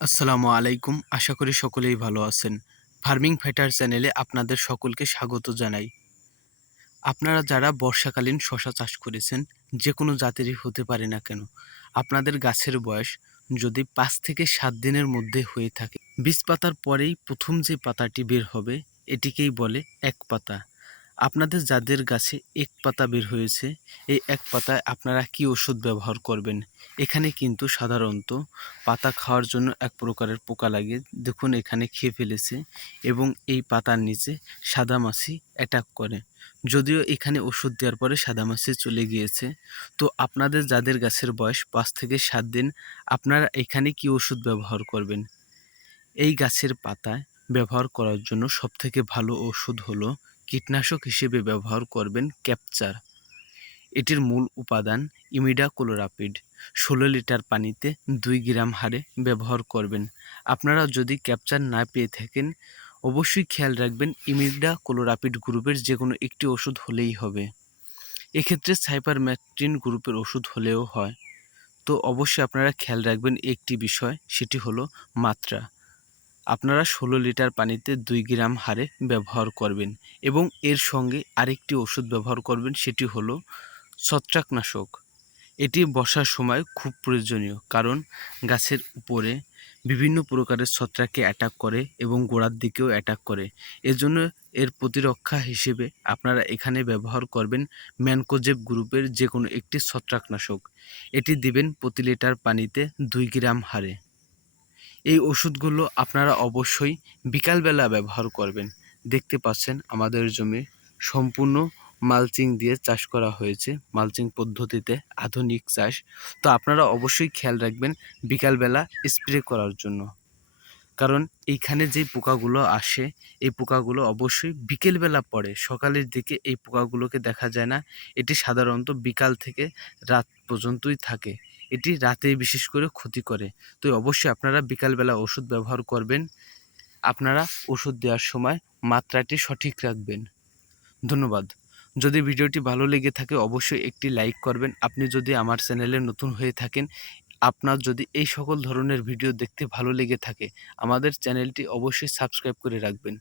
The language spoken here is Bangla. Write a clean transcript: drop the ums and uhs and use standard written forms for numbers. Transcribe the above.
আসসালামু আলাইকুম। আশা করি সকলেই ভালো আছেন। ফার্মিং ফাইটার চ্যানেলে আপনাদের সকলকে স্বাগত জানাই। আপনারা যারা বর্ষাকালীন শশা চাষ করেছেন, যে কোনো জাতেরই হতে পারে না কেন, আপনাদের গাছের বয়স যদি ৫ থেকে ৭ দিনের মধ্যে হয়ে থাকে, বীজ পাতার পরেই প্রথম যে পাতাটি বের হবে এটিকেই বলে এক পাতা। আপনাদের যাদের গাছে এক পাতা বের হয়েছে, এই এক পাতায় আপনারা কি ওষুধ ব্যবহার করবেন? এখানে কিন্তু সাধারণত পাতা খাওয়ার জন্য এক প্রকারের পোকা লাগে। দেখুন এখানে খেয়ে ফেলেছে এবং এই পাতার নিচে সাদামাছি অ্যাটাক করে। যদিও এখানে ওষুধ দেওয়ার পরে সাদামাছি চলে গিয়েছে। তো আপনাদের যাদের গাছের বয়স ৫ থেকে ৭ দিন, আপনারা এখানে কি ওষুধ ব্যবহার করবেন? এই গাছের পাতায় ব্যবহার করার জন্য সবথেকে ভালো ওষুধ হলো কীটনাশক হিসেবে ব্যবহার করবেন ক্যাপচার। এটির মূল উপাদান ইমিডাক্লোপিড। ১৬ লিটার পানিতে ২ গ্রাম হারে ব্যবহার করবেন। আপনারা যদি ক্যাপচার না পেয়ে থাকেন, অবশ্যই খেয়াল রাখবেন ইমিডাক্লোপিড গ্রুপের যে কোনো একটি ওষুধ হলেই হবে। এক্ষেত্রে সাইপারমেথ্রিন গ্রুপের ওষুধ হলেও হয়। তো অবশ্যই আপনারা খেয়াল রাখবেন একটি বিষয়, সেটি হলো মাত্রা। আপনারা ১৬ লিটার পানিতে ২ গ্রাম হারে ব্যবহার করবেন এবং এর সঙ্গে আরেকটি ওষুধ ব্যবহার করবেন, সেটি হলো ছত্রাকনাশক। এটি বর্ষার সময় খুব প্রয়োজনীয়, কারণ গাছের উপরে বিভিন্ন প্রকারের ছত্রাকে অ্যাটাক করে এবং গোড়ার দিকেও অ্যাটাক করে। এজন্য এর প্রতিরক্ষা হিসেবে আপনারা এখানে ব্যবহার করবেন ম্যানকোজেব গ্রুপের যে কোনো একটি ছত্রাকনাশক। এটি দিবেন প্রতি লিটার পানিতে ২ গ্রাম হারে। এই ওষুধগুলো আপনারা অবশ্যই বিকালবেলা ব্যবহার করবেন। দেখতে পাচ্ছেন আমাদের জমি সম্পূর্ণ মালচিং দিয়ে চাষ করা হয়েছে, মালচিং পদ্ধতিতে আধুনিক চাষ। তো আপনারা অবশ্যই খেয়াল রাখবেন বিকালবেলা স্প্রে করার জন্য, কারণ এইখানে যে পোকাগুলো আসে এই পোকাগুলো অবশ্যই বিকেলবেলা পড়ে, সকালের দিকে এই পোকাগুলোকে দেখা যায় না। এটি সাধারণত বিকাল থেকে রাত পর্যন্তই থাকে, এটি রাতেই বিশেষ করে ক্ষতি করে। তো অবশ্যই আপনারা বিকালবেলা ওষুধ ব্যবহার করবেন। আপনারা ওষুধ দেওয়ার সময় মাত্রাটি সঠিক রাখবেন। ধন্যবাদ। যদি ভিডিওটি ভালো লেগে থাকে অবশ্যই একটি লাইক করবেন। আপনি যদি আমার চ্যানেলে নতুন হয়ে থাকেন, আপনার যদি এই সকল ধরনের ভিডিও দেখতে ভালো লেগে থাকে, আমাদের চ্যানেলটি অবশ্যই সাবস্ক্রাইব করে রাখবেন।